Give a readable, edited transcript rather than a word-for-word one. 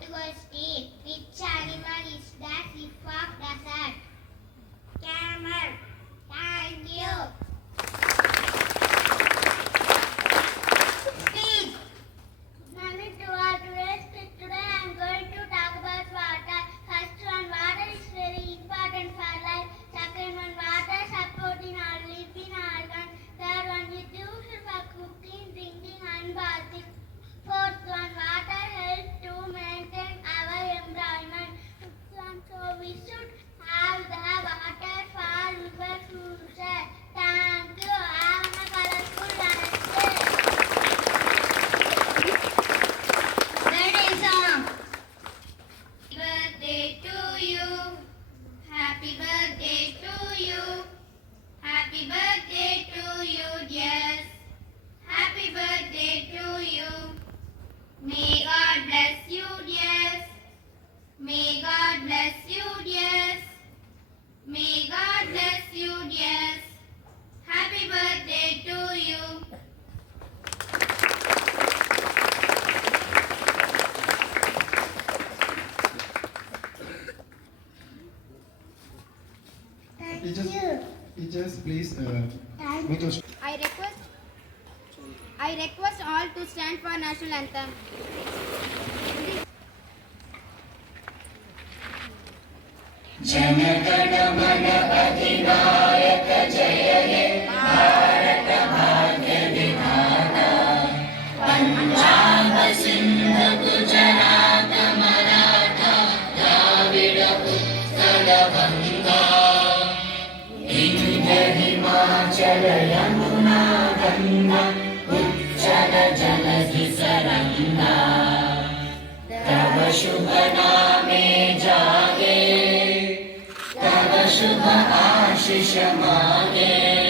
Question. Which animal is the chief of desert? Camel. Thank you. Speak. Morning to all. Today I am going to talk about water. First one, water is very important for life. Second one, water supporting our living organs. Third one, it used for cooking, drinking and bathing. Fourth one, water helps to maintain our environment. Fifth one, so we should have the water for our future. Thank you. Have a colorful day. Birthday song. Birthday to you. Happy birthday to you. Happy birthday to you, dears. Happy birthday to you. May God bless you, dears. May God bless you, dears. May God bless you, dears. Happy birthday to you. Thank you. Teachers, please Thank go to I request all to stand for national anthem. तव शुभ नामे जागे, तव शुभ आशीष मांगे।